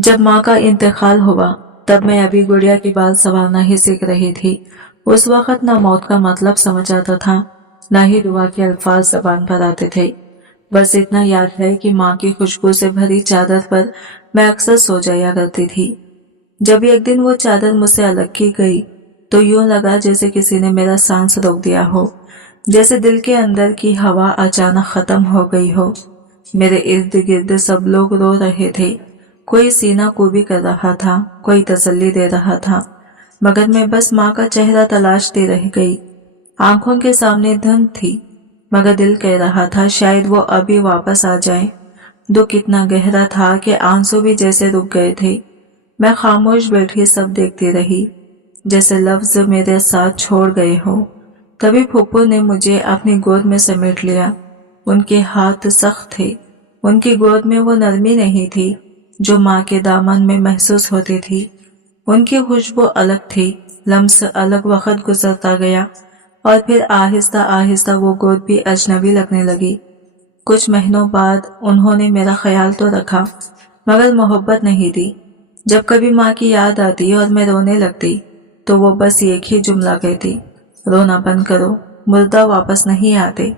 जब माँ का इंतकाल हुआ तब मैं अभी गुड़िया की बाल संवारना ही सीख रही थी। उस वक्त न मौत का मतलब समझ आता था, न ही दुआ के अल्फाज जबान पर आते थे। बस इतना याद है कि माँ की खुशबू से भरी चादर पर मैं अक्सर सो जाया करती थी। जब एक दिन वो चादर मुझसे अलग की गई तो यूं लगा जैसे किसी ने मेरा सांस रोक दिया हो, जैसे दिल के अंदर की हवा अचानक खत्म हो गई हो। मेरे इर्द गिर्द सब लोग रो रहे थे, कोई सीना कूबी कर रहा था, कोई तसल्ली दे रहा था, मगर मैं बस माँ का चेहरा तलाशती रह गई। आंखों के सामने धुंध थी, मगर दिल कह रहा था शायद वो अभी वापस आ जाए। दुख इतना गहरा था कि आंसू भी जैसे रुक गए थे। मैं खामोश बैठी सब देखती रही, जैसे लफ्ज मेरे साथ छोड़ गए हो। तभी फूफू ने मुझे अपनी गोद में समेट लिया। उनके हाथ सख्त थे, उनकी गोद में वो नरमी नहीं थी जो माँ के दामन में महसूस होती थी। उनकी खुशबू अलग थी, लम्स अलग। वक्त गुजरता गया और फिर आहिस्ता आहिस्ता वो गोद भी अजनबी लगने लगी। कुछ महीनों बाद उन्होंने मेरा ख्याल तो रखा, मगर मोहब्बत नहीं दी। जब कभी माँ की याद आती और मैं रोने लगती तो वो बस एक ही जुमला कहती, रोना बंद करो, मुर्दा वापस नहीं आते।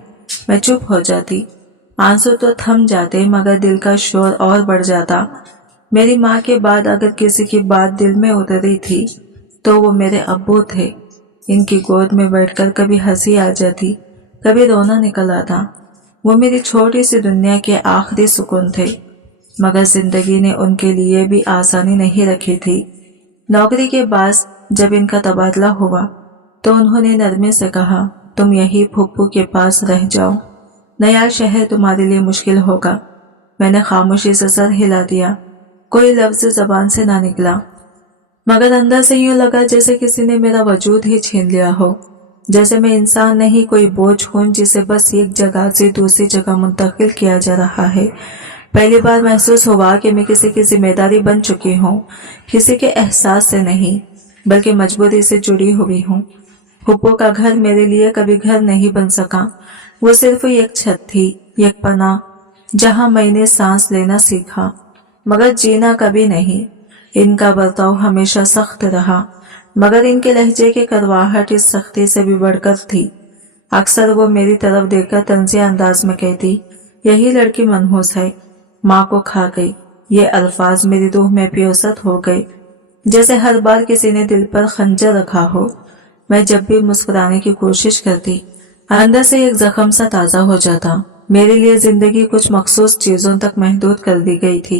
मैं चुप हो जाती, आंसू तो थम जाते मगर दिल का शोर और बढ़ जाता। मेरी माँ के बाद अगर किसी की बात दिल में उतरी थी तो वो मेरे अब्बू थे। इनकी गोद में बैठकर कभी हंसी आ जाती, कभी रोना निकल आता। वो मेरी छोटी सी दुनिया के आखिरी सुकून थे। मगर जिंदगी ने उनके लिए भी आसानी नहीं रखी थी। नौकरी के बाद जब इनका तबादला हुआ तो उन्होंने नरमी से कहा, तुम यही फुप्पू के पास रह जाओ, नया शहर तुम्हारे लिए मुश्किल होगा। मैंने खामोशी से सर हिला दिया, कोई लफ्ज जबान से ना निकला, मगर अंदर से यूं लगा जैसे किसी ने मेरा वजूद ही छीन लिया हो, जैसे मैं इंसान नहीं कोई बोझ हूं जिसे बस एक जगह से दूसरी जगह मुंतकिल किया जा रहा है। पहली बार महसूस हुआ कि मैं किसी की जिम्मेदारी बन चुकी हूँ, किसी के एहसास से नहीं बल्कि मजबूरी से जुड़ी हुई हूँ। फुप्पो का घर मेरे लिए कभी घर नहीं बन सका, वो सिर्फ एक छत थी, एक पनाह जहाँ मैंने सांस लेना सीखा मगर जीना कभी नहीं। इनका बर्ताव हमेशा सख्त रहा, मगर इनके लहजे की करवाहट इस सख्ती से भी बढ़कर थी। अक्सर वो मेरी तरफ देखकर तंजिया अंदाज में कहती, यही लड़की मनहूस है, माँ को खा गई। ये अल्फाज मेरी रूह में पियोसत हो गए, जैसे हर बार किसी ने दिल पर खंजर रखा हो। मैं जब भी मुस्कुराने की कोशिश करती अंदर से एक जख्म सा ताजा हो जाता। मेरे लिए जिंदगी कुछ मखसूस चीजों तक महदूद कर दी गई थी,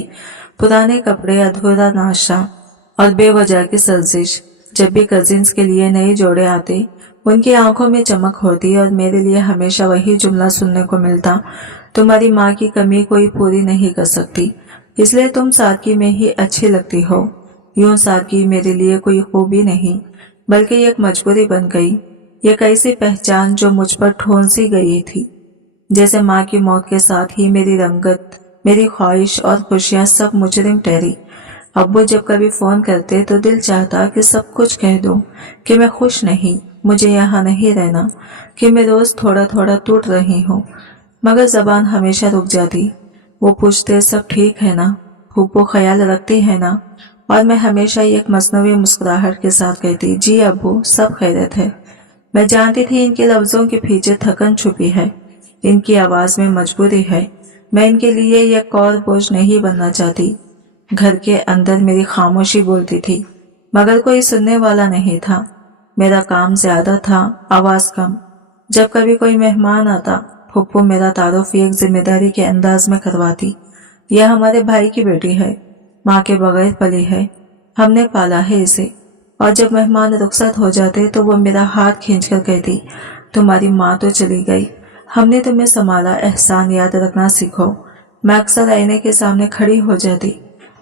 पुराने कपड़े, अधूरा नाश्ता और बेवजह की सर्जिश। जब भी कजिन्स के लिए नए जोड़े आते उनकी आंखों में चमक होती और मेरे लिए हमेशा वही जुमला सुनने को मिलता, तुम्हारी माँ की कमी कोई पूरी नहीं कर सकती, इसलिए तुम सादगी में ही अच्छी लगती हो। यूं सादगी मेरे लिए कोई खूबी नहीं बल्कि एक मजबूरी बन गई, एक ऐसी पहचान जो मुझ पर ठोंसी गई थी। जैसे माँ की मौत के साथ ही मेरी रंगत, मेरी ख्वाहिश और खुशियां सब मुजरिम ठहरी। अब्बू जब कभी फोन करते तो दिल चाहता कि सब कुछ कह दूं, कि मैं खुश नहीं, मुझे यहाँ नहीं रहना, कि मैं रोज थोड़ा थोड़ा टूट रही हूँ, मगर जबान हमेशा रुक जाती। वो पूछते सब ठीक है ना, फूफू ख्याल रखती है ना, और मैं हमेशा एक मसनवी मुस्कुराहट के साथ कहती, जी अब्बू सब खैरियत है। मैं जानती थी इनके लफ्जों के पीछे थकन छुपी है, इनकी आवाज में मजबूरी है। मैं इनके लिए एक और बोझ नहीं बनना चाहती। घर के अंदर मेरी खामोशी बोलती थी, मगर कोई सुनने वाला नहीं था। मेरा काम ज्यादा था, आवाज कम। जब कभी कोई मेहमान आता फुप्पू मेरा तारुफ एक जिम्मेदारी के अंदाज में करवाती, यह हमारे भाई की बेटी है, माँ के बगैर पली है, हमने पाला है इसे। और जब मेहमान रुखसत हो जाते तो वो मेरा हाथ खींचकर कहती, तुम्हारी माँ तो चली गई, हमने तुम्हें संभाला, एहसान याद रखना सीखो। मैं अक्सर आईने के सामने खड़ी हो जाती,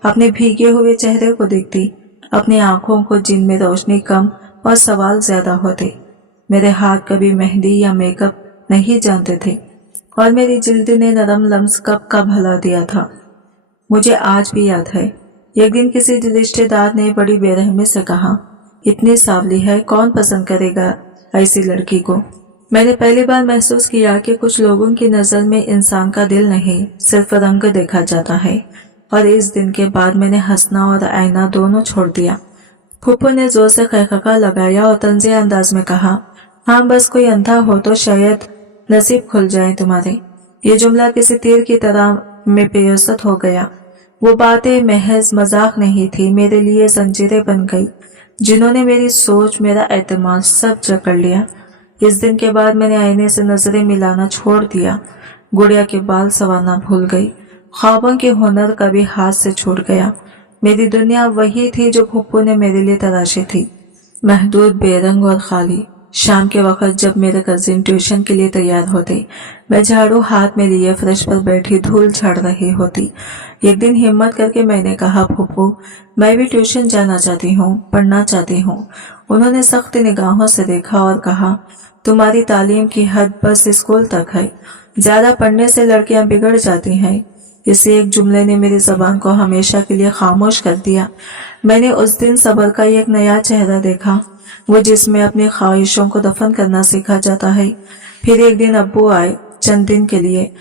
अपने भीगे हुए चेहरे को देखती, अपनी आंखों को जिनमें रोशनी कम और सवाल ज्यादा होते। मेरे हाथ कभी मेहंदी या मेकअप नहीं जानते थे और मेरी जिल्द ने नरम लम्स कब का भला दिया था। मुझे आज भी याद है, एक दिन किसी रिश्तेदार ने बड़ी बेरहमी से कहा, इतनी सावली है, कौन पसंद करेगा ऐसी लड़की को। मैंने पहली बार महसूस किया कि कुछ लोगों की नजर में इंसान का दिल नहीं सिर्फ रंग देखा जाता है। और इस दिन के बाद मैंने हंसना और आईना दोनों छोड़ दिया। फूफो ने जोर से खैखका लगाया और तंजिया अंदाज में कहा, हाँ बस कोई अंधा हो तो शायद नसीब खुल जाए तुम्हारे। ये जुमला किसी तीर की तरह में बेअसर हो गया। वो बातें महज मजाक नहीं थी, मेरे लिए जंजीरें बन गई जिन्होंने मेरी सोच, मेरा एतमाद सब जकड़ लिया। इस दिन के बाद मैंने आईने से नजरें मिलाना छोड़ दिया, गुड़िया के बाल संवारना भूल गई, ख्वाबों के हुनर कभी हाथ से छूट गया। मेरी दुनिया वही थी जो फूफो ने मेरे लिए तराशी थी, महदूद, बेरंग और खाली। शाम के वक्त जब मेरे कजिन ट्यूशन के लिए तैयार होते, मैं झाड़ू हाथ में लिए फर्श पर बैठी धूल झाड़ रही होती। एक दिन हिम्मत करके मैंने कहा, फूफो मैं भी ट्यूशन जाना चाहती हूँ, पढ़ना चाहती हूँ। उन्होंने सख्त निगाहों से देखा और कहा, तुम्हारी तालीम की हद बस स्कूल तक है, ज्यादा पढ़ने से लड़कियां बिगड़ जाती हैं। इस एक जुमले ने मेरी जबान को हमेशा के लिए खामोश कर दिया। मैंने उस दिन सब्र का एक नया चेहरा देखा, वो जिसमें अपनी ख्वाहिशों को दफन करना सीखा जाता है। फिर एक दिन अब्बू आए, चंद दिन के लिए।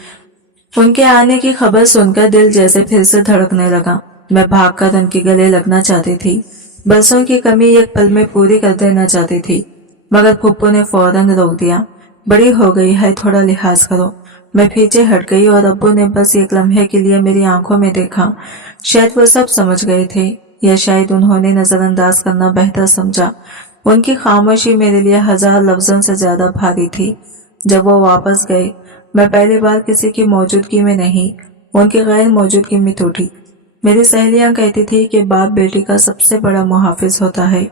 उनके आने की खबर सुनकर दिल जैसे फिर से धड़कने लगा। मैं भागकर उनके गले लगना चाहती थी, बरसों की कमी एक पल में पूरी कर देना चाहती थी, मगर फूफो ने फौरन रोक दिया। बड़ी हो गई है, थोड़ा लिहाज करो। मैं पीछे हट गई और अब्बू ने बस एक लम्हे के लिए मेरी आंखों में देखा। शायद वो सब समझ गए थे, या शायद उन्होंने नजरअंदाज करना बेहतर समझा। उनकी खामोशी मेरे लिए 1000 लफ्जों से ज्यादा भारी थी। जब वो वापस गए, मैं पहली बार किसी की मौजूदगी में नहीं, उनकी गैर मौजूदगी में टूटी। मेरी सहेलियां कहती थी कि बाप बेटी का सबसे बड़ा मुहाफिज होता है,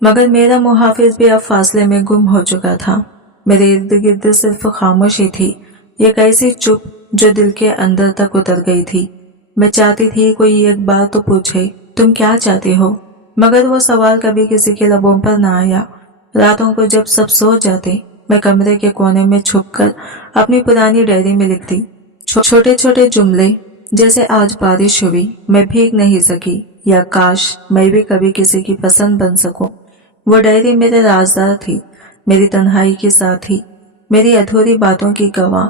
मगर मेरा मुहाफिज भी अब फासले में गुम हो चुका था। मेरे इर्द गिर्द सिर्फ खामोशी थी, एक ऐसी चुप जो दिल के अंदर तक उतर गई थी। मैं चाहती थी कोई एक बार तो पूछे, तुम क्या चाहती हो, मगर वो सवाल कभी किसी के लबों पर न आया। रातों को जब सब सो जाते, मैं कमरे के कोने में छुपकर अपनी पुरानी डायरी में लिखती छोटे छोटे जुमले, जैसे आज बारिश हुई, मैं भीग नहीं सकी, या काश मैं भी कभी किसी की पसंद बन सकूं। वो डायरी मेरे राजदार थी, मेरी तन्हाई की साथी, मेरी अधूरी बातों की गवाह।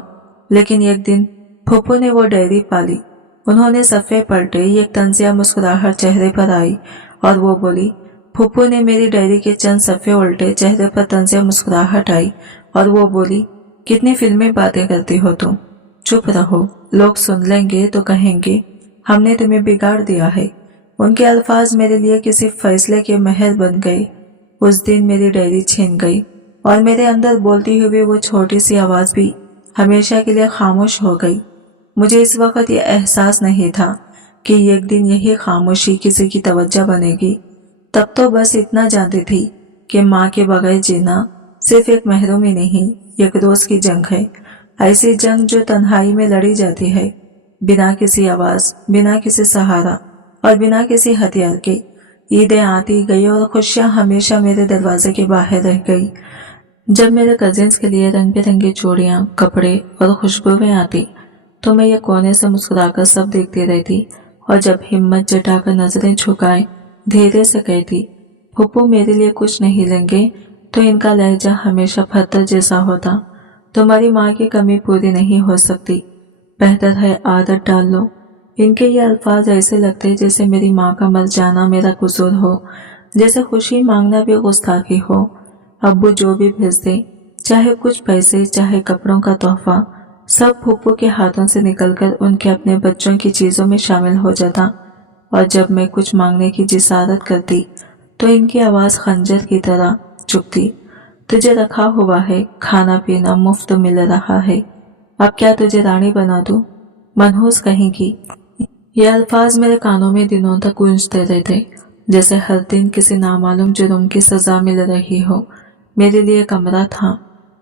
लेकिन एक दिन फूफो ने वो डायरी पाली। उन्होंने सफ़े पलटे, एक तंजिया मुस्कुराहट चेहरे पर आई और वो बोली, फूफो ने मेरी डायरी के चंद सफ़े उल्टे, चेहरे पर तंजिया मुस्कुराहट आई और वो बोली, कितनी फिल्मी बातें करती हो तुम, चुप रहो, लोग सुन लेंगे तो कहेंगे हमने तुम्हें बिगाड़ दिया है। उनके अल्फाज मेरे लिए किसी फैसले के महर बन गए। उस दिन मेरी डायरी छीन गई और मेरे अंदर बोलती हुई वो छोटी सी आवाज भी हमेशा के लिए खामोश हो गई। मुझे इस वक्त ये एहसास नहीं था कि एक दिन यही खामोशी किसी की तवज्जो बनेगी। तब तो बस इतना जानती थी कि माँ के बगैर जीना सिर्फ एक महरूमी नहीं, एक रोज की जंग है। ऐसी जंग जो तन्हाई में लड़ी जाती है, बिना किसी आवाज, बिना किसी सहारा और बिना किसी हथियार के। ईदें आती गई और खुशियां हमेशा मेरे दरवाजे के बाहर रह गई। जब मेरे कजिन्स के लिए रंग बिरंगी चूड़ियां, कपड़े और खुशबुएं आती तो मैं ये कोने से मुस्कुराकर सब देखती रहती, और जब हिम्मत जुटाकर नजरें झुकाए धीरे से कहती, फूफो मेरे लिए कुछ नहीं लेंगे, तो इनका लहजा हमेशा पत्थर जैसा होता। तुम्हारी माँ की कमी पूरी नहीं हो सकती, बेहतर है आदत डाल लो। इनके ये अल्फाज ऐसे लगते जैसे मेरी माँ का मर जाना मेरा कसूर हो, जैसे खुशी मांगना भी गुस्ताखी हो। अब्बू जो भी भेजते, चाहे कुछ पैसे, चाहे कपड़ों का तोहफा, सब फूफो के हाथों से निकलकर उनके अपने बच्चों की चीजों में शामिल हो जाता। और जब मैं कुछ मांगने की जिसारत करती तो इनकी आवाज खंजर की तरह चुभती, तुझे रखा हुआ है, खाना पीना मुफ्त मिल रहा है, अब क्या तुझे रानी बना दूं, मनहूस कहेंगी। ये अल्फाज मेरे कानों में दिनों तक गूंजते रहते, जैसे हर दिन किसी नामालूम जुर्म की सजा मिल रही हो। मेरे लिए कमरा था,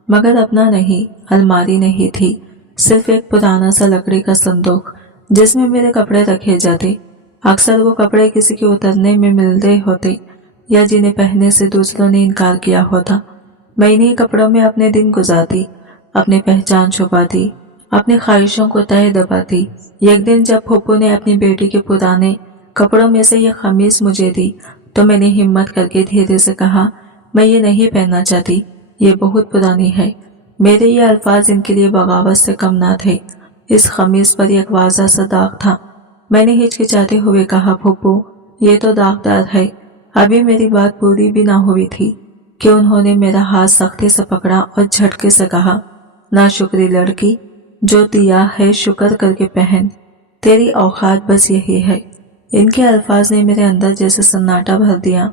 मगर अपना नहीं, अलमारी नहीं थी, सिर्फ एक पुराना सा लकड़ी का संदूक जिसमें मेरे कपड़े रखे जाते। अक्सर वो कपड़े किसी के उतरने में मिल रहे होते या जिन्हें पहनने से दूसरों ने इनकार किया होता। मैं इन्हीं कपड़ों में अपने दिन गुजारती, अपनी पहचान छुपाती, अपनी ख्वाहिशों को तह दबाती। एक दिन जब फूफो ने अपनी बेटी के पुराने कपड़ों में से ये खमीज मुझे दी तो मैंने हिम्मत करके धीरे से कहा, मैं ये नहीं पहनना चाहती, ये बहुत पुरानी है। मेरे ये अल्फाज इनके लिए बगावत से कम ना थे। इस खमीज पर एक वाज़ा सा दाग था, मैंने हिचकिचाते हुए कहा, फूफू ये तो दागदार है। अभी मेरी बात पूरी भी ना हुई थी कि उन्होंने मेरा हाथ सख्ती से पकड़ा और झटके से कहा, नाशुक्री लड़की, जो दिया है शुक्र करके पहन, तेरी औकात बस यही है। इनके अल्फाज ने मेरे अंदर जैसे सन्नाटा भर दिया।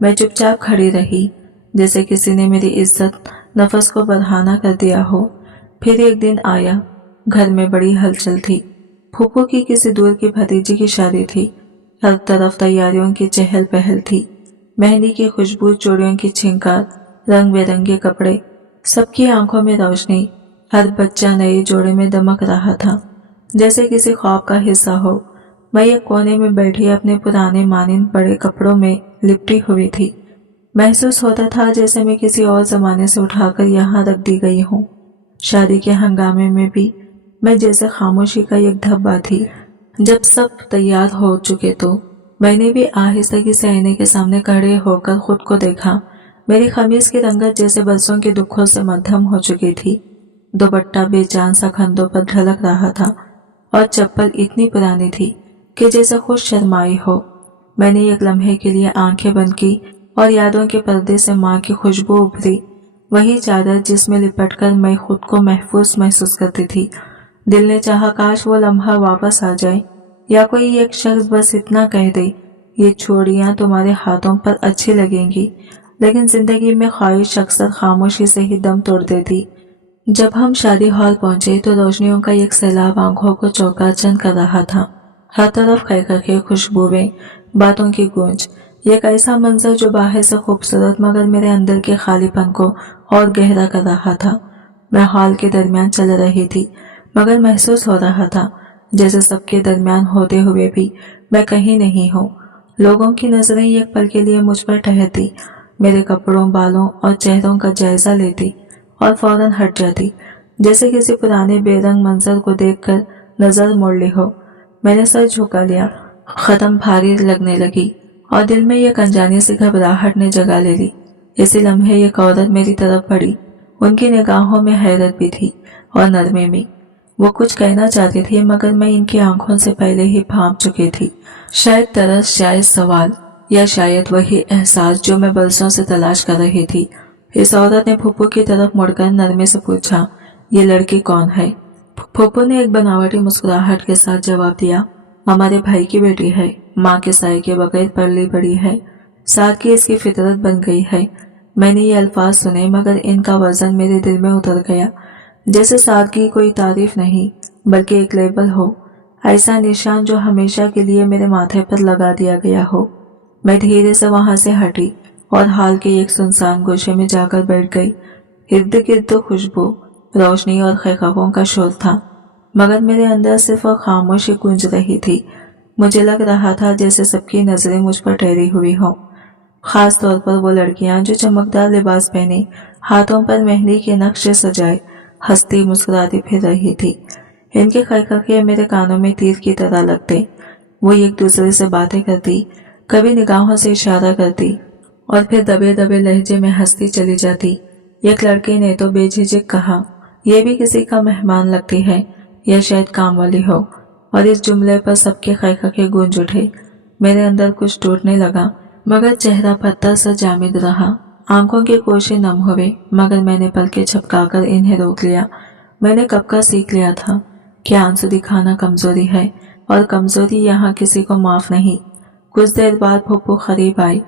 मैं चुपचाप खड़ी रही, जैसे किसी ने मेरी इज्जत नफस को बरहाना कर दिया हो। फिर एक दिन आया, घर में बड़ी हलचल थी। फूफू की किसी दूर की भतीजी की शादी थी। हर तरफ तैयारियों की चहल पहल थी। मेहंदी की खुशबू, चूड़ियों की छिंकार, रंग बिरंगे कपड़े, सबकी आंखों में रोशनी। हर बच्चा नए जोड़े में दमक रहा था, जैसे किसी ख्वाब का हिस्सा हो। मैं एक कोने में बैठी अपने पुराने मानिंद बड़े कपड़ों में लिपटी हुई थी। महसूस होता था जैसे मैं किसी और जमाने से उठाकर यहाँ रख दी गई हूँ। शादी के हंगामे में भी मैं जैसे खामोशी का एक धब्बा थी। जब सब तैयार हो चुके तो मैंने भी आहिस्ता से आईने के सामने खड़े होकर खुद को देखा। मेरी खमीज की रंगत जैसे बरसों के दुखों से मध्यम हो चुकी थी। दुपट्टा बेजान सा खंधों पर ढलक रहा था और चप्पल इतनी पुरानी थी कि जैसे खुद शर्माई हो। मैंने एक लम्हे के लिए आंखें बंद की और यादों के पर्दे से माँ की खुशबू उभरी, वही चादर जिसमें लिपटकर मैं खुद को महफूज महसूस करती थी। दिल ने चाहा काश वो लम्हा वापस आ जाए, या कोई एक शख्स बस इतना कह दे, ये चूड़ियां तुम्हारे हाथों पर अच्छी लगेंगी। लेकिन जिंदगी में ख्वाहिश अक्सर खामोशी से ही दम तोड़ देती। जब हम शादी हॉल पहुंचे तो रोशनियों का एक सैलाब आंखों को चौकाचंद कर रहा था। हर तरफ खैखखे, खुशबुएं, बातों की गूंज। एक ऐसा मंजर जो बाहर से खूबसूरत मगर मेरे अंदर के खालीपन को और गहरा कर रहा था। मैं हॉल के दरमियान चल रही थी, मगर महसूस हो रहा था जैसे सबके दरमियान होते हुए भी मैं कहीं नहीं हूँ। लोगों की नजरें एक पल के लिए मुझ पर ठहरती, मेरे कपड़ों, बालों और चेहरों का जायजा लेती और फौरन हट जाती, जैसे किसी पुराने बेरंग मंजर को देखकर नजर मोड़ ली हो। मैंने सर झुका लिया, खत्म भारी लगने लगी और दिल में एक अनजानी सी घबराहट ने जगह ले ली। इसी लम्हे एक औरत मेरी तरफ बढ़ी। उनकी निगाहों में हैरत भी थी और नरमी भी। वो कुछ कहना चाहती थी, मगर मैं इनकी आंखों से पहले ही भांप चुकी थी। शायद तरस, शायद सवाल, या शायद वही एहसास जो मैं बरसों से तलाश कर रही थी। इस औरत ने फूफू की तरफ मुड़कर नरमी से पूछा, ये लड़की कौन है? फूफू ने एक बनावटी मुस्कुराहट के साथ जवाब दिया, हमारे भाई की बेटी है। माँ के साय के बगैर पली बड़ी है, सादगी इसकी फितरत बन गई है। मैंने ये अल्फाज सुने, मगर इनका वजन मेरे दिल में उतर गया। जैसे सादगी कोई तारीफ नहीं, बल्कि एक लेबल हो, ऐसा निशान जो हमेशा के लिए मेरे माथे पर लगा दिया गया हो। मैं धीरे से वहां से हटी और हाल के एक सुनसान गोशे में जाकर बैठ गई। इर्द गिर्द तो खुशबू, रोशनी और खैखों का शोर था, मगर मेरे अंदर सिर्फ खामोशी गूंज रही थी। मुझे लग रहा था जैसे सबकी नजरें मुझ पर ठहरी हुई हो, खास तौर पर वो लड़कियां जो चमकदार लिबास पहने, हाथों पर मेहंदी के नक्शे सजाए, हंसती मुस्कुराती फिर रही थी। इनके खैखखे मेरे कानों में तीर की तरह लगते। वो एक दूसरे से बातें करती, कभी निगाहों से इशारा करती और फिर दबे दबे लहजे में हंसती चली जाती। एक लड़की ने तो बेझिझक कहा, यह भी किसी का मेहमान लगती है, या शायद काम वाली हो। और इस जुमले पर सबके खैखखे गूंज उठे। मेरे अंदर कुछ टूटने लगा, मगर चेहरा पत्थर सा जामिद रहा। आंखों के कोशे नम हुए, मगर मैंने पलके झपकाकर इन्हें रोक लिया। मैंने कब का सीख लिया था कि आंसू दिखाना कमजोरी है, और कमजोरी यहाँ किसी को माफ नहीं। कुछ देर बाद फूफू करीब आई।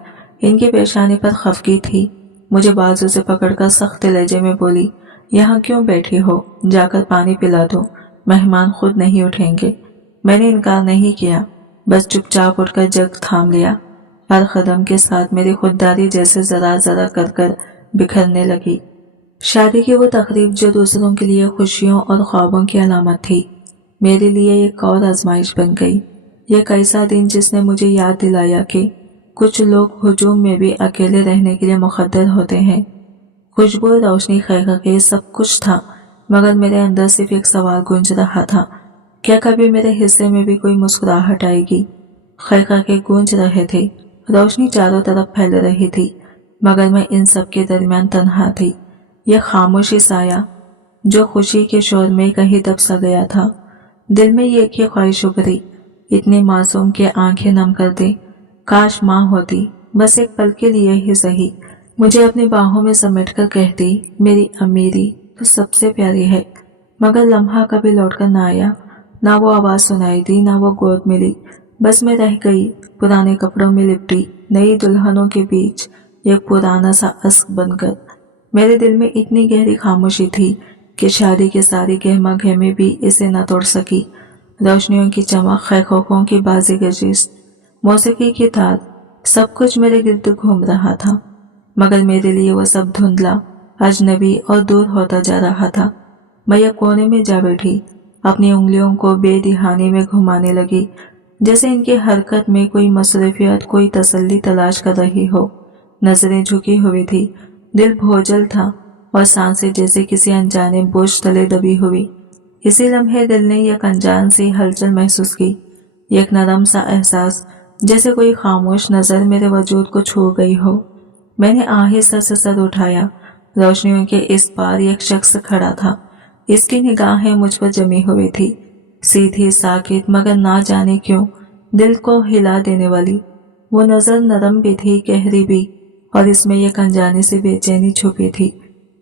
इनकी पेशानी पर खफगी थी। मुझे बाजू से पकड़कर सख्त लहजे में बोली, यहाँ क्यों बैठी हो? जाकर पानी पिला दो, मेहमान खुद नहीं उठेंगे। मैंने इनकार नहीं किया, बस चुपचाप उठकर जग थाम लिया। हर कदम के साथ मेरी खुददारी जैसे जरा जरा कर बिखरने लगी। शादी की वो तकरीब जो दूसरों के लिए खुशियों और ख्वाबों की अलामत थी, मेरे लिए एक और आजमाइश बन गई। एक ऐसा दिन जिसने मुझे याद दिलाया कि कुछ लोग हुजूम में भी अकेले रहने के लिए मुकद्दर होते हैं। खुशबू, रोशनी, खैखखे सब कुछ था, मगर मेरे अंदर सिर्फ एक सवाल गूंज रहा था, क्या कभी मेरे हिस्से में भी कोई मुस्कुराहट आएगी? खैखखे गूंज रहे थे, रोशनी चारों तरफ फैल रही थी, मगर मैं इन सब के दरमियान तन्हा थी। यह खामोशी साया जो खुशी के शोर में कहीं दब सा गया था। दिल में एक ही ख्वाहिश उभरी, इतनी मासूम कि आंखें नम कर दे। काश माँ होती, बस एक पल के लिए ही सही, मुझे अपनी बाहों में समेटकर कहती, मेरी अमीरी तो सबसे प्यारी है। मगर लम्हा कभी लौटकर ना आया। ना वो आवाज सुनाई दी, ना वो गोद मिली। बस मैं रह गई पुराने कपड़ों में लिपटी नई दुल्हनों के बीच, एक पुराना सा अश्क बनकर। मेरे दिल में इतनी गहरी खामोशी थी कि शादी की सारी गहमा गहमी भी इसे न तोड़ सकी। रोशनियों की चमक, खैखों की बाजीगर्जिश, मौसीकी की तार, सब कुछ मेरे गिर्द घूम रहा था। मगर मेरे लिए वो सब धुंधला, अजनबी और दूर होता जा रहा था। मैं एक कोने में जा बैठी, अपनी उंगलियों को बेदिहानी में घुमाने लगी, जैसे इनकी हरकत में कोई मसरूफियत, कोई तसल्ली तलाश कर रही हो। नजरें झुकी हुई थी, दिल भोजल था और सांसें जैसे किसी अनजाने बोझ तले दबी हुई। इसी लम्हे दिल ने एक अनजान सी हलचल महसूस की, एक नरम सा एहसास, जैसे कोई खामोश नजर मेरे वजूद को छू गई हो। मैंने आहिस्ता से सर उठाया। रोशनियों के इस पार एक शख्स खड़ा था। इसकी निगाहें मुझ पर जमी हुई थी, सीधी, साकित, मगर ना जाने क्यों दिल को हिला देने वाली। वो नजर नरम भी थी, गहरी भी, और इसमें एक अनजानी सी बेचैनी छुपी थी,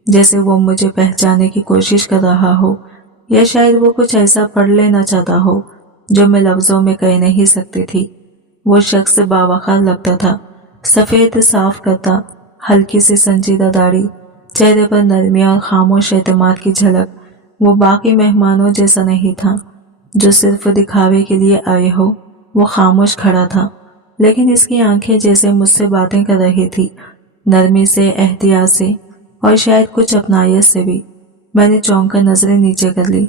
जैसे वो मुझे पहचानने की कोशिश कर रहा हो, या शायद वो कुछ ऐसा पढ़ लेना चाहता हो जो मैं लफ्जों में कह नहीं सकती थी। वो शख्स बावकार लगता था, सफेद साफ करता, हल्की सी संजीदा दाढ़ी, चेहरे पर नरमी और खामोश एतमाद की झलक। वो बाकी मेहमानों जैसा नहीं था जो सिर्फ दिखावे के लिए आए हो। वो खामोश खड़ा था, लेकिन इसकी आंखें जैसे मुझसे बातें कर रही थी, नरमी से, एहतियात से, और शायद कुछ अपनायत से भी। मैंने चौंक कर नजरें नीचे कर ली।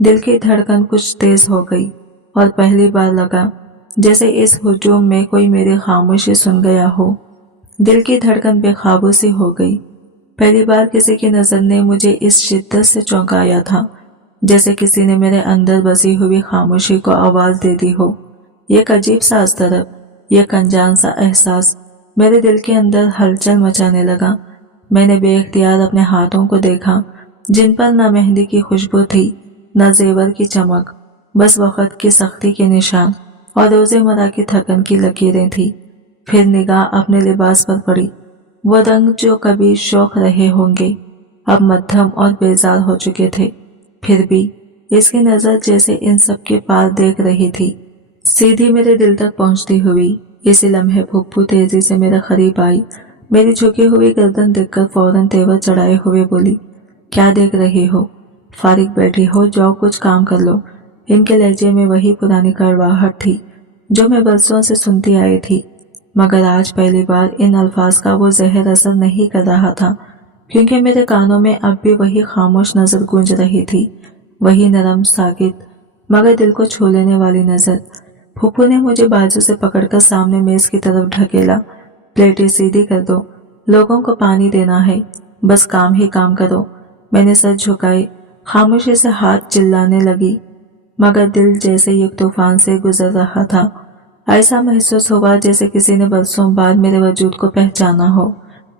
दिल की धड़कन कुछ तेज हो गई और पहली बार लगा जैसे इस हुजूम में कोई मेरी खामोशी सुन गया हो। दिल की धड़कन बेकाबू सी हो गई। पहली बार किसी की नजर ने मुझे इस शिद्दत से चौंकाया था, जैसे किसी ने मेरे अंदर बसी हुई खामोशी को आवाज दे दी हो। एक अजीब सा अस्तरब, एक अनजान सा एहसास मेरे दिल के अंदर हलचल मचाने लगा। मैंने बेइख्तियार अपने हाथों को देखा, जिन पर न मेहंदी की खुशबू थी, न जेवर की चमक, बस वक्त की सख्ती के निशान और रोजेमर्रा की थकन की लकीरें थी। फिर निगाह अपने लिबास पर पड़ी। वो रंग जो कभी शौक रहे होंगे, अब मध्यम और बेजार हो चुके थे। फिर भी इसकी नजर जैसे इन सब के पार देख रही थी, सीधी मेरे दिल तक पहुंचती हुई। इसी लम्हे फुप्पू तेजी से मेरे करीब आई। मेरी झुकी हुई गर्दन देखकर फौरन तेवर चढ़ाए हुए बोली, क्या देख रही हो? फारिग बैठी हो, जाओ कुछ काम कर लो। इनके लहजे में वही पुरानी कड़वाहट थी जो मैं बरसों से सुनती आई थी, मगर आज पहली बार इन अल्फाज का वो जहर असर नहीं कर रहा था, क्योंकि मेरे कानों में अब भी वही खामोश नजर गूंज रही थी, वही नरम, साकित, मगर दिल को छू लेने वाली नजर। फूफू ने मुझे बाजू से पकड़कर सामने मेज की तरफ ढकेला। प्लेटें सीधी कर दो, लोगों को पानी देना है, बस काम ही काम करो। मैंने सर झुकाए, खामोशी से हाथ चिल्लाने लगी, मगर दिल जैसे एक तूफान से गुजर रहा था। ऐसा महसूस हुआ जैसे किसी ने बरसों बाद मेरे वजूद को पहचाना हो,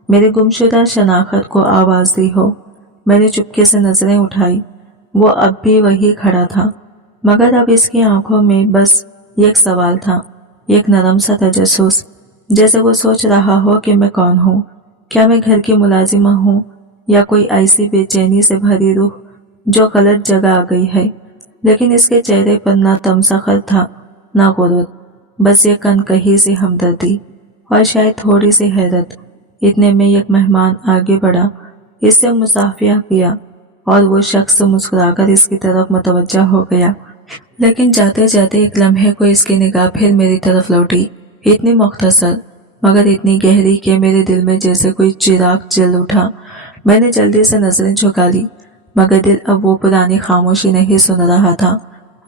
मेरी गुमशुदा शनाख्त को आवाज दी हो। मैंने चुपके से नजरें उठाई। वो अब भी वही खड़ा था, मगर अब इसकी आंखों में बस एक सवाल था, एक नरम सा तजस्सुस, जैसे वो सोच रहा हो कि मैं कौन हूँ। क्या मैं घर की मुलाजिमा हूँ, या कोई ऐसी बेचैनी से भरी रूह जो गलत जगह आ गई है। लेकिन इसके चेहरे पर ना तमसखर था, ना गुरूर, बस एक अनकही सी हमदर्दी और शायद थोड़ी सी हैरत। इतने में एक मेहमान आगे बढ़ा, इससे मुसाफिया किया और वो शख्स मुस्कुराकर इसकी तरफ मुतवज्जा हो गया। लेकिन जाते जाते एक लम्हे को इसकी निगाह फिर मेरी तरफ लौटी, इतनी मुख्तसर मगर इतनी गहरी कि मेरे दिल में जैसे कोई चिराग जल उठा। मैंने जल्दी से नजरें झुका ली, मगर दिल अब वो पुरानी खामोशी नहीं सुन रहा था।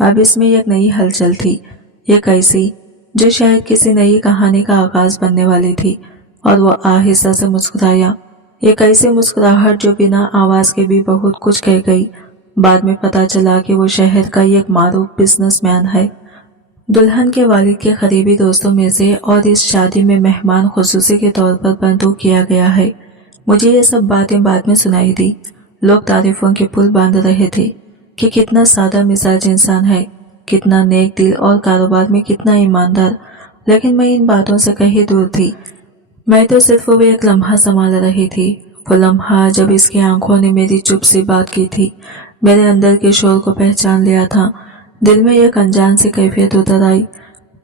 अब इसमें एक नई हलचल थी, एक ऐसी जो शायद किसी नई कहानी का आगाज बनने वाली थी। और वो आहिस्ता से मुस्कुराया, एक ऐसी मुस्कुराहट जो बिना आवाज के भी बहुत कुछ कह गई। बाद में पता चला कि वो शहर का एक मारूफ बिजनेसमैन है, दुल्हन के वालिद के करीबी दोस्तों में से, और इस शादी में मेहमान खुसूसी के तौर पर बंदूक किया गया है। मुझे ये सब बातें बाद में सुनाई दी। लोग तारीफों के पुल बांध रहे थे कि कितना सादा मिजाज इंसान है, कितना नेक दिल और कारोबार में कितना ईमानदार, लेकिन मैं इन बातों से कहीं दूर थी। मैं तो सिर्फ वो एक लम्हा संभाल रही थी, वो लम्हा जब इसकी आंखों ने मेरी चुप सी बात की थी, मेरे अंदर के शोर को पहचान लिया था। दिल में एक अनजान सी कैफियत उतर आई।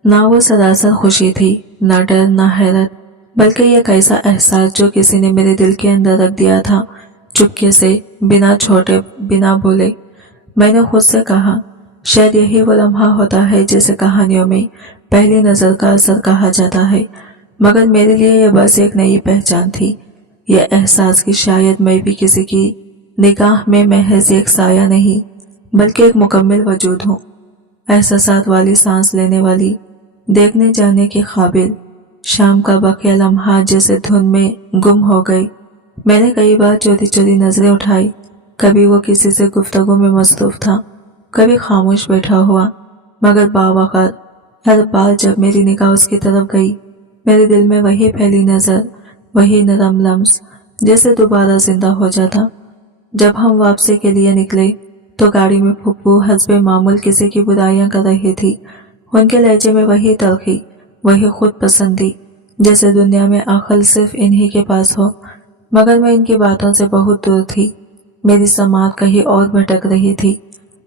ना वो सरासर खुशी थी, ना डर, ना हैरत, बल्कि एक ऐसा एहसास जो किसी ने मेरे दिल के अंदर रख दिया था, चुपके से, बिना छोटे, बिना बोले। मैंने खुद से कहा, शायद यही वो लम्हा होता है जिसे कहानियों में पहली नजर का असर कहा जाता है, मगर मेरे लिए यह बस एक नई पहचान थी। यह एहसास कि शायद मैं भी किसी की निगाह में महज एक साया नहीं, बल्कि एक मुकम्मल वजूद हूँ, एहसासात वाली, सांस लेने वाली, देखने जाने के काबिल। शाम का बकिया लम्हा जैसे धुन में गुम हो गई। मैंने कई बार चोरी चोरी नजरें उठाई, कभी वो किसी से गुफ्तगू में मसरूफ था, कभी खामोश बैठा हुआ, मगर बावक़्त हर बार जब मेरी निगाह उसकी तरफ गई, मेरे दिल में वही पहली नजर, वही नरम लम्स जैसे दोबारा जिंदा हो जाता। जब हम वापसी के लिए निकले तो गाड़ी में फुप्पू हस्बे मामूल किसी की बुराइयां कर रही थी। उनके लहजे में वही तलखी, वही खुद पसंदी, जैसे दुनिया में अक्ल सिर्फ इन्हीं के पास हो। मगर मैं इनकी बातों से बहुत दूर थी, मेरी समात कहीं और भटक रही थी।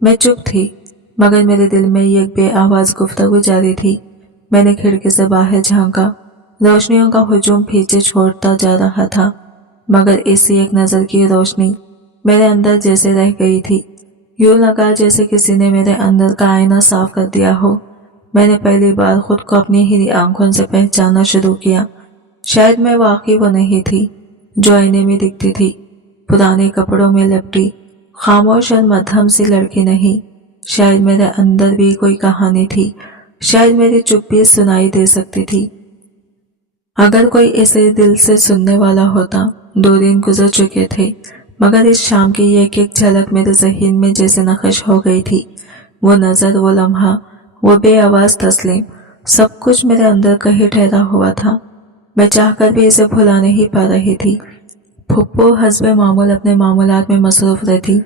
मैं चुप थी, मगर मेरे दिल में एक बेआवाज गुफ्तगू जारी थी। मैंने खिड़की से बाहर झांका, रोशनियों का हुजूम पीछे छोड़ता जा रहा था, मगर इसी एक नजर की रोशनी मेरे अंदर जैसे रह गई थी। यूं लगा जैसे किसी ने मेरे अंदर का आईना साफ कर दिया हो। मैंने पहली बार खुद को अपनी ही आंखों से पहचानना शुरू किया। शायद मैं वाकई वो नहीं थी जो आईने में दिखती थी, पुराने कपड़ों में लिपटी, खामोश और मध्यम सी लड़की नहीं। शायद मेरे अंदर भी कोई कहानी थी, शायद मेरी चुप भी सुनाई दे सकती थी, अगर कोई इसे दिल से सुनने वाला होता। 2 दिन गुजर चुके थे, मगर इस शाम की एक एक झलक मेरे ज़हन में जैसे नक्श हो गई थी। वो नजर, वो लम्हा, वो बेआवाज तस्लीम, सब कुछ मेरे अंदर कहीं ठहरा हुआ था। मैं चाहकर भी इसे भुला नहीं पा रही थी। फुप्पो हस्बे मामूल अपने मामूलात में मसरूफ रहती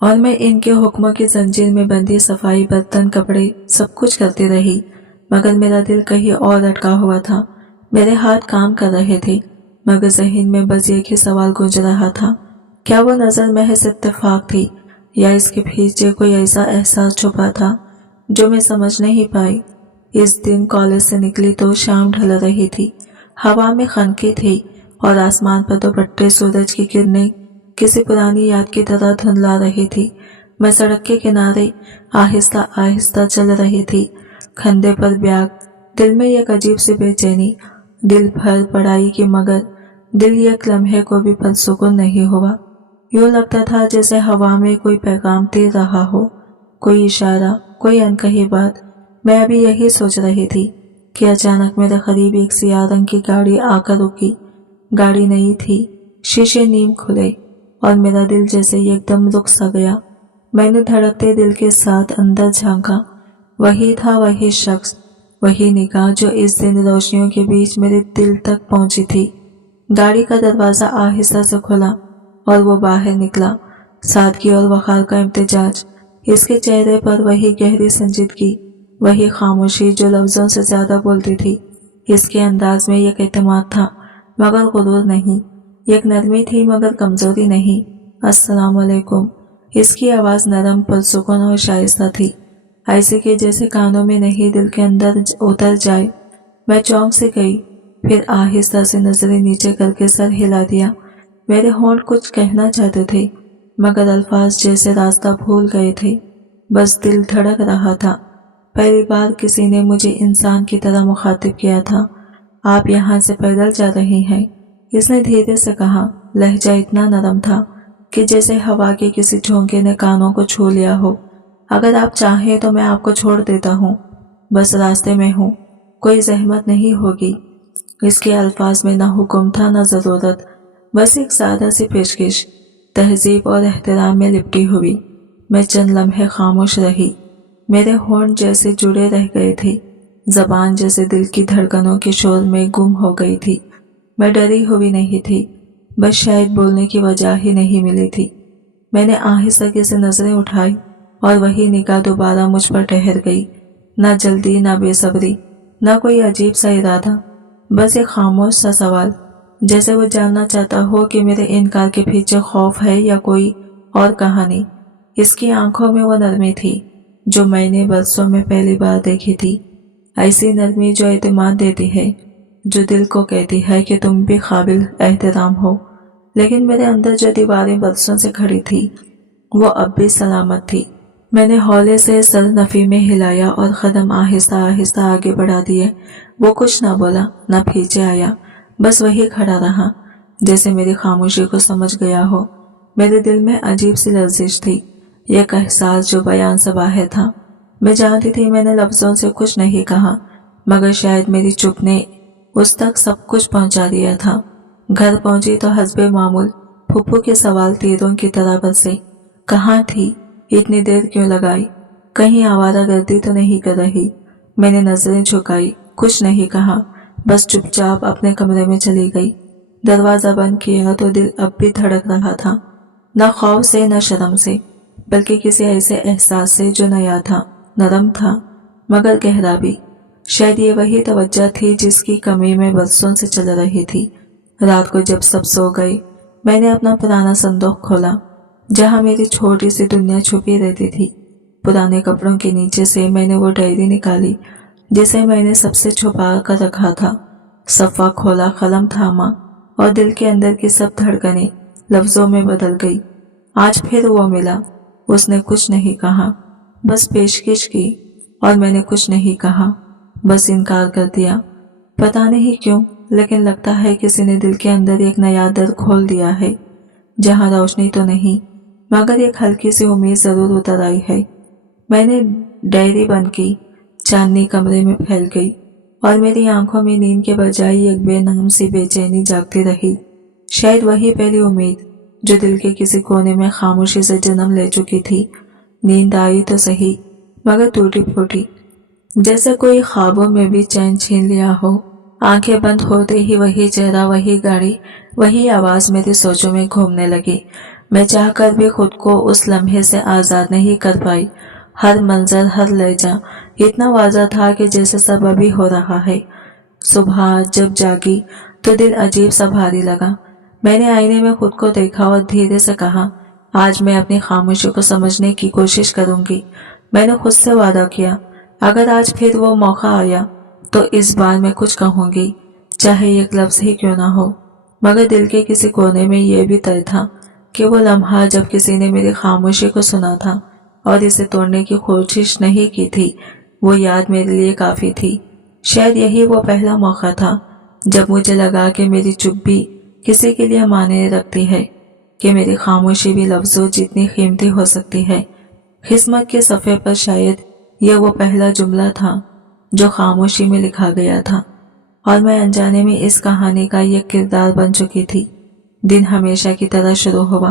और मैं इनके हुक्मों की जंजीर में बंधी सफाई, बर्तन, कपड़े सब कुछ करती रही, मगर मेरा दिल कहीं और अटका हुआ था। मेरे हाथ काम कर रहे थे, मगर ज़हन में बस एक ही सवाल गूंज रहा था, क्या वो नजर महज इत्तेफाक थी या इसके पीछे कोई ऐसा एहसास छुपा था जो मैं समझ नहीं पाई। इस दिन कॉलेज से निकली तो शाम ढल रही थी, हवा में खनकी थी और आसमान पर दुपट्टे सूरज की किरणें किसी पुरानी याद की तरह धुंधला रही थी। मैं सड़क के किनारे आहिस्ता आहिस्ता चल रही थी, कंधे पर बैग, दिल में एक अजीब सी बेचैनी, दिल भर पढ़ाई की, मगर दिल एक लम्हे को भी पुरसुकून नहीं हुआ। यूं लगता था जैसे हवा में कोई पैगाम दे रहा हो, कोई इशारा, कोई अनकही बात। मैं अभी यही सोच रही थी कि अचानक मेरे करीब एक सियाह रंग की गाड़ी आकर रुकी। गाड़ी नई थी, शीशे नीम खुले और मेरा दिल जैसे एकदम रुक सा गया। मैंने धड़कते दिल के साथ अंदर झांका। वही था, वही शख्स, वही निगाह जो इस दिन रोशनियों के बीच मेरे दिल तक पहुंची थी। गाड़ी का दरवाजा आहिस्ता से खुला और वो बाहर निकला, सादगी और वक़ार का इम्तिजाज। इसके चेहरे पर वही गहरी संजीदगी, वही खामोशी जो लफ्जों से ज्यादा बोलती थी। इसके अंदाज में एक एतमाद था मगर गुरूर नहीं, एक नरमी थी मगर कमजोरी नहीं। अस्सलाम वालेकुम। इसकी आवाज नरम, पुरसुकून और शाइस्ता थी, ऐसे कि जैसे कानों में नहीं दिल के अंदर उतर जाए। मैं चौंक से गई, फिर आहिस्ता से नजरें नीचे करके सर हिला दिया। मेरे होंठ कुछ कहना चाहते थे मगर अल्फाज जैसे रास्ता भूल गए थे। बस दिल धड़क रहा था। पहली बार किसी ने मुझे इंसान की तरह मुखातिब किया था। आप यहाँ से पैदल जा रही हैं, इसने धीरे से कहा। लहजा इतना नरम था कि जैसे हवा के किसी झोंके ने कानों को छू लिया हो। अगर आप चाहें तो मैं आपको छोड़ देता हूँ, बस रास्ते में हूँ, कोई जहमत नहीं होगी। इसके अल्फाज में न हुक्म था न जरूरत, बस एक सादा सी पेशकश, तहजीब और एहतराम में लिपटी हुई। मैं चंद लम्हे खामोश रही। मेरे होंठ जैसे जुड़े रह गए थे, जबान जैसे दिल की धड़कनों के शोर में गुम हो गई थी। मैं डरी हुई नहीं थी, बस शायद बोलने की वजह ही नहीं मिली थी। मैंने आहिस्ता से नजरें उठाई और वही निगाह दोबारा मुझ पर ठहर गई। ना जल्दी, ना बेसब्री, ना कोई अजीब सा इरादा, बस एक खामोश सा सवाल, जैसे वो जानना चाहता हो कि मेरे इनकार के पीछे खौफ है या कोई और कहानी। इसकी आंखों में वो नरमी थी जो मैंने बरसों में पहली बार देखी थी। ऐसी नरमी जो एतमाद देती है, जो दिल को कहती है कि तुम भी काबिल एहतराम हो। लेकिन मेरे अंदर जो दीवारें बरसों से खड़ी थी वो अब भी सलामत थी। मैंने हौले से सर नफी में हिलाया और कदम आहिस्ता आहिस्ता आगे बढ़ा दिए। वो कुछ ना बोला, ना पीछे आया, बस वही खड़ा रहा, जैसे मेरी खामोशी को समझ गया हो। मेरे दिल में अजीब सी लर्जिश थी, एक एहसास जो बयान से बाहर था। मैं जानती थी मैंने लफ्जों से कुछ नहीं कहा, मगर शायद मेरी चुप ने उस तक सब कुछ पहुंचा दिया था। घर पहुंची तो हस्बे मामूल फूफू के सवाल तीरों की तरह बरसे। कहाँ थी, इतनी देर क्यों लगाई, कहीं आवारागर्दी तो नहीं कर रही। मैंने नजरें झुकाई, कुछ नहीं कहा, बस चुपचाप अपने कमरे में चली गई। दरवाजा बंद किया तो दिल अब भी धड़क रहा था, न खौफ से न शर्म से, बल्कि किसी ऐसे एहसास से जो नया था, नरम था, मगर गहरा भी। शायद ये वही तवज्जो थी जिसकी कमी में बरसों से चल रही थी। रात को जब सब सो गए, मैंने अपना पुराना संदूक खोला, जहाँ मेरी छोटी सी दुनिया छुपी रहती थी। पुराने कपड़ों के नीचे से मैंने वो डायरी निकाली जिसे मैंने सबसे छुपा कर रखा था। सफ़ा खोला, कलम थामा और दिल के अंदर की सब धड़कनें लफ्जों में बदल गई। आज फिर वो मिला। उसने कुछ नहीं कहा, बस पेशकश की, और मैंने कुछ नहीं कहा, बस इनकार कर दिया। पता नहीं क्यों, लेकिन लगता है किसी ने दिल के अंदर एक नया दर खोल दिया है, जहाँ रोशनी तो नहीं मगर एक हल्की सी उम्मीद जरूर उतर आई है। मैंने डायरी बंद की, चांदनी कमरे में फैल गई और मेरी आंखों में नींद के बजाय एक बेनाम सी बेचैनी जागती रही। शायद वही पहली उम्मीद जो दिल के किसी कोने में खामोशी से जन्म ले चुकी थी। नींद आई तो सही, मगर टूटी फूटी, जैसे कोई ख्वाबों में भी चैन छीन लिया हो। आंखें बंद होते ही वही चेहरा, वही गाड़ी, वही आवाज मेरी सोचों में घूमने लगी। मैं चाहकर भी खुद को उस लम्हे से आजाद नहीं कर पाई। हर मंजर, हर लहजा इतना वाज़ा था कि जैसे सब अभी हो रहा है। सुबह जब जागी तो दिल अजीब सा भारी लगा। मैंने आईने में खुद को देखा और धीरे से कहा, आज मैं अपनी खामोशी को समझने की कोशिश करूंगी। मैंने खुद से वादा किया, अगर आज फिर वो मौका आया तो इस बार मैं कुछ कहूंगी, चाहे एक लफ्ज ही क्यों ना हो। मगर दिल के किसी कोने में ये भी तय था कि वो लम्हा जब किसी ने मेरी खामोशी को सुना था और इसे तोड़ने की कोशिश नहीं की थी, वो याद मेरे लिए काफी थी। शायद यही वो पहला मौका था जब मुझे लगा कि मेरी चुप भी किसी के लिए मायने रखती है, कि मेरी खामोशी भी लफ्जों जितनी कीमती हो सकती है। किस्मत के सफ़े पर शायद यह वो पहला जुमला था जो खामोशी में लिखा गया था, और मैं अनजाने में इस कहानी का एक किरदार बन चुकी थी। दिन हमेशा की तरह शुरू हुआ,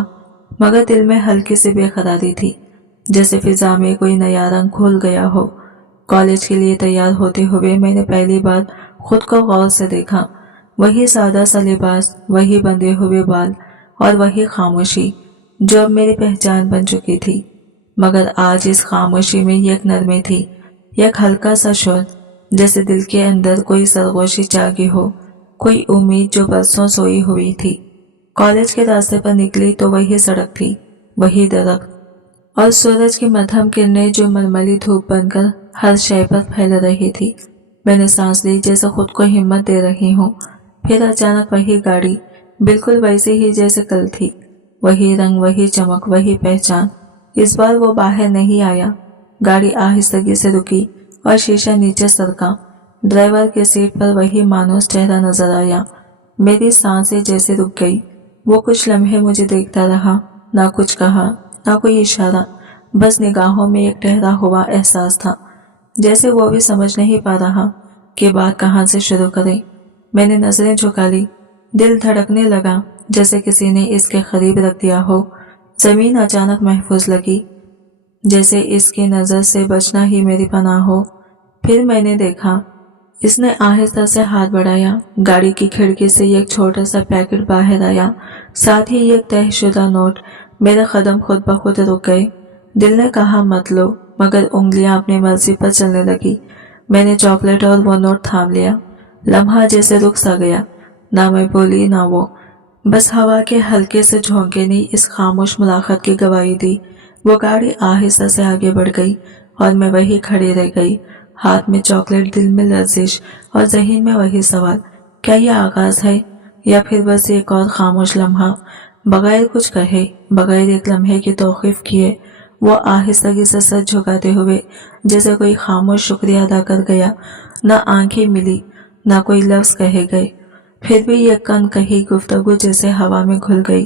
मगर दिल में हल्की सी बेकरारी थी, जैसे फिजा में कोई नया रंग घुल गया हो। कॉलेज के लिए तैयार होते हुए मैंने पहली बार खुद को गौर से देखा। वही सादा सा लिबास, वही बंधे हुए बाल और वही खामोशी जो अब मेरी पहचान बन चुकी थी। मगर आज इस खामोशी में एक नरमी थी, एक हल्का सा शोर, जैसे दिल के अंदर कोई सरगोशी जागी हो, कोई उम्मीद जो बरसों सोई हुई थी। कॉलेज के रास्ते पर निकली तो वही सड़क थी, वही दरख्त और सूरज की मध्यम किरणें जो मलमली धूप बनकर हर शय पर फैल रही थी। मैंने सांस ली, जैसे खुद को हिम्मत दे रही हूँ। फिर अचानक वही गाड़ी, बिल्कुल वैसी ही जैसे कल थी, वही रंग, वही चमक, वही पहचान। इस बार वो बाहर नहीं आया। गाड़ी आहिस्तगी से रुकी और शीशा नीचे सरका। ड्राइवर के सीट पर वही मानूस चेहरा नजर आया। मेरी सांसें जैसे रुक गई। वो कुछ लम्हे मुझे देखता रहा, ना कुछ कहा, ना कोई इशारा, बस निगाहों में एक ठहरा हुआ एहसास था, जैसे वो भी समझ नहीं पा रहा कि बात कहाँ से शुरू करे। मैंने नजरें झुका ली। दिल धड़कने लगा, जैसे किसी ने इसके करीब रख दिया हो। जमीन अचानक महफूज लगी, जैसे इसकी नजर से बचना ही मेरी पनाह हो। फिर मैंने देखा, इसने आहिस्ता से हाथ बढ़ाया। गाड़ी की खिड़की से एक छोटा सा पैकेट बाहर आया, साथ ही एक तहशुदा नोट। मेरे कदम खुद ब खुद रुक गए। دل نے کہا مت لو، مگر انگلیاں اپنی مرضی پر چلنے لگی۔ میں نے چاکلیٹ اور وہ نوٹ تھام لیا۔ لمحہ جیسے رک سا گیا، نہ میں بولی نہ وہ، بس ہوا کے ہلکے سے جھونکے نے اس خاموش ملاقات کی گواہی دی۔ وہ گاڑی آہستہ سے آگے بڑھ گئی اور میں وہی کھڑی رہ گئی، ہاتھ میں چاکلیٹ، دل میں لرزش اور ذہن میں وہی سوال، کیا یہ آغاز ہے یا پھر بس ایک اور خاموش لمحہ؟ بغیر کچھ کہے، بغیر ایک لمحے کی توقیف کیے، وہ آہستگی سے سر جھکاتے ہوئے جیسے کوئی خاموش شکریہ ادا کر گیا۔ نہ آنکھیں ملی، نہ کوئی لفظ کہے گئے، پھر بھی یہ کن کہی گفتگو جیسے ہوا میں گھل گئی۔